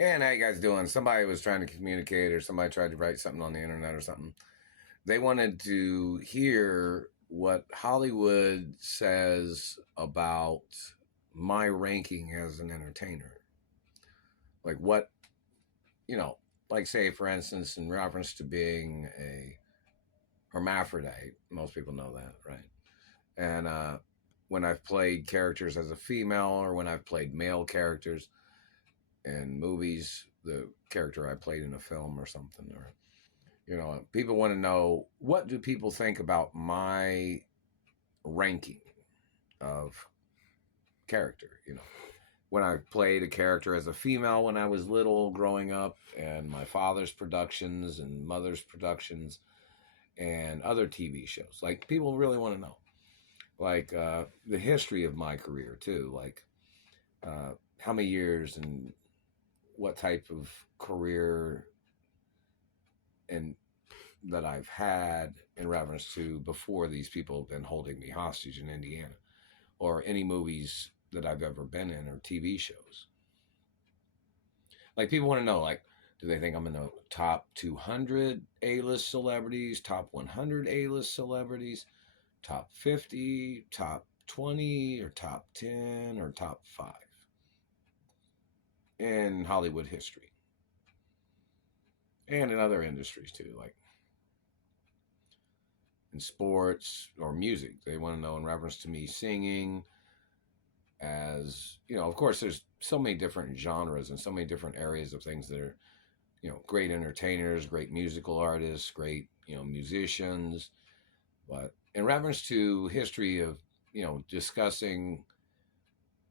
And how you guys doing? Somebody was trying to communicate, or somebody tried to write something on the internet or something. They wanted to hear what Hollywood says about my ranking as an entertainer. Like what, like say, for instance, in reference to being a hermaphrodite. Most people know that, right? And when I've played characters as a female, or when I've played male characters in movies, the character I played in a film or something, or people want to know, what do people think about my ranking of character. When I played a character as a female when I was little growing up, and my father's productions and mother's productions and other TV shows. Like, people really want to know, like, the history of my career too, like how many years and what type of career and that I've had in reference to before these people have been holding me hostage in Indiana, or any movies that I've ever been in, or TV shows. Like, people want to know, like, do they think I'm in the top 200 A-list celebrities, top 100 A-list celebrities, top 50, top 20, or top 10, or top 5 in Hollywood history, and in other industries too, like in sports or music. They want to know in reference to me singing, as of course there's so many different genres and so many different areas of things that are great entertainers, great musical artists, great musicians. But in reference to history of discussing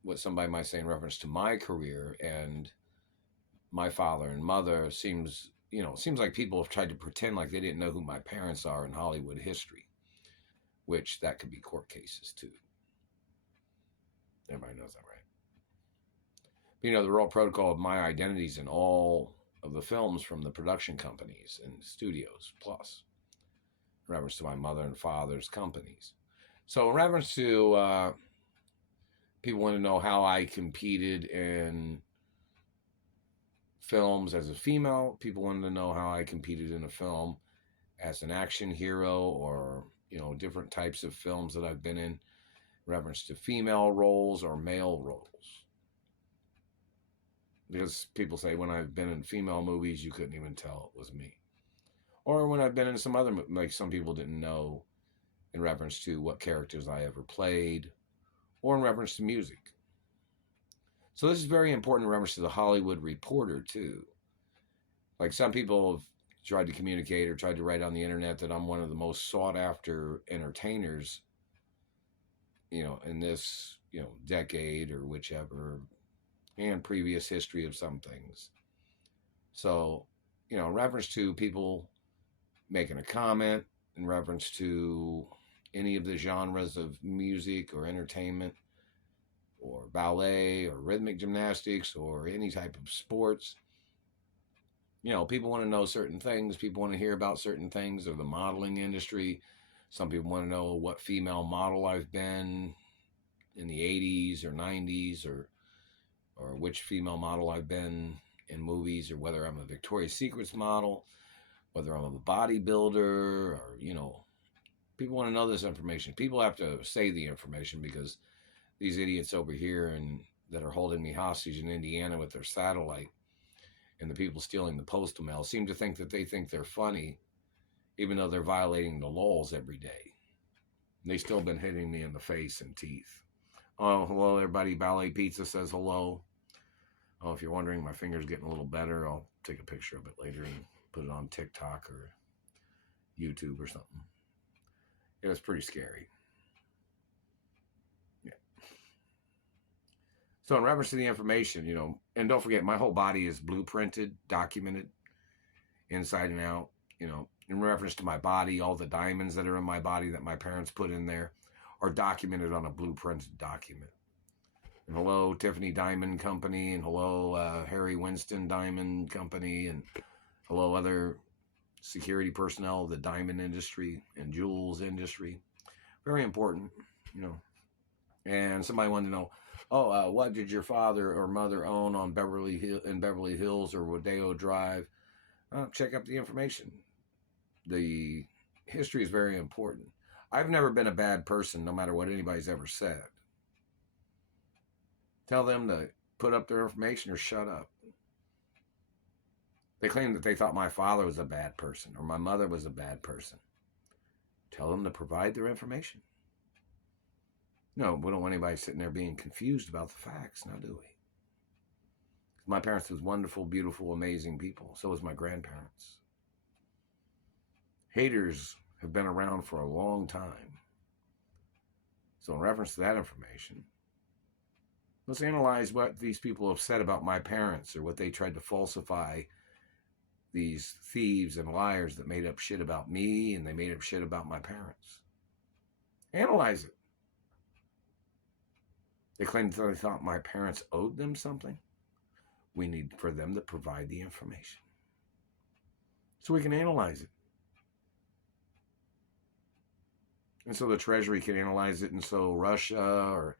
what somebody might say in reference to my career and my father and mother, seems like people have tried to pretend like they didn't know who my parents are in Hollywood history, which that could be court cases too. Everybody knows that, right? But, the role protocol of my identities in all of the films from the production companies and studios, plus in reference to my mother and father's companies. So in reference to people want to know how I competed in films as a female. People wanted to know how I competed in a film as an action hero, or different types of films that I've been in reference to female roles or male roles. Because people say when I've been in female movies, you couldn't even tell it was me. Or when I've been in some other, like, some people didn't know in reference to what characters I ever played, or in reference to music. So this is very important in reference to the Hollywood Reporter too. Like, some people have tried to communicate or tried to write on the internet that I'm one of the most sought after entertainers, in this, decade or whichever, and previous history of some things. So, in reference to people making a comment in reference to any of the genres of music or entertainment or ballet or rhythmic gymnastics or any type of sports, people want to know certain things. People want to hear about certain things, or the modeling industry. Some people want to know what female model I've been in the 80s or 90s, or which female model I've been in movies, or whether I'm a Victoria's Secrets model, whether I'm a bodybuilder, or, people want to know this information. People have to say the information, because these idiots over here and that are holding me hostage in Indiana with their satellite, and the people stealing the postal mail, seem to think that they think they're funny, even though they're violating the laws every day. And they've still been hitting me in the face and teeth. Oh, hello, everybody. Ballet Pizza says hello. Oh, if you're wondering, my finger's getting a little better. I'll take a picture of it later and put it on TikTok or YouTube or something. It was pretty scary. Yeah. So in reference to the information, and don't forget, my whole body is blueprinted, documented, inside and out. In reference to my body, all the diamonds that are in my body that my parents put in there are documented on a blueprinted document. And hello, Tiffany Diamond Company, and hello, Harry Winston Diamond Company, and hello, other security personnel of the diamond industry and jewels industry. Very important, And somebody wanted to know, Oh, what did your father or mother own on Beverly Hills or Rodeo Drive? Check up the information. The history is very important. I've never been a bad person, no matter what anybody's ever said. Tell them to put up their information or shut up. They claim that they thought my father was a bad person or my mother was a bad person. Tell them to provide their information. No, we don't want anybody sitting there being confused about the facts, now do we? My parents was wonderful, beautiful, amazing people. So was my grandparents. Haters have been around for a long time. So in reference to that information, let's analyze what these people have said about my parents or what they tried to falsify, these thieves and liars that made up shit about me and they made up shit about my parents. Analyze it. They claimed that they thought my parents owed them something. We need for them to provide the information so we can analyze it. And so the Treasury can analyze it, and so Russia or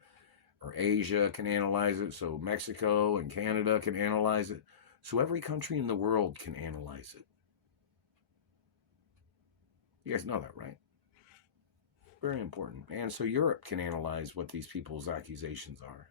Asia can analyze it, so Mexico and Canada can analyze it, so every country in the world can analyze it. You guys know that, right? Very important. And so Europe can analyze what these people's accusations are.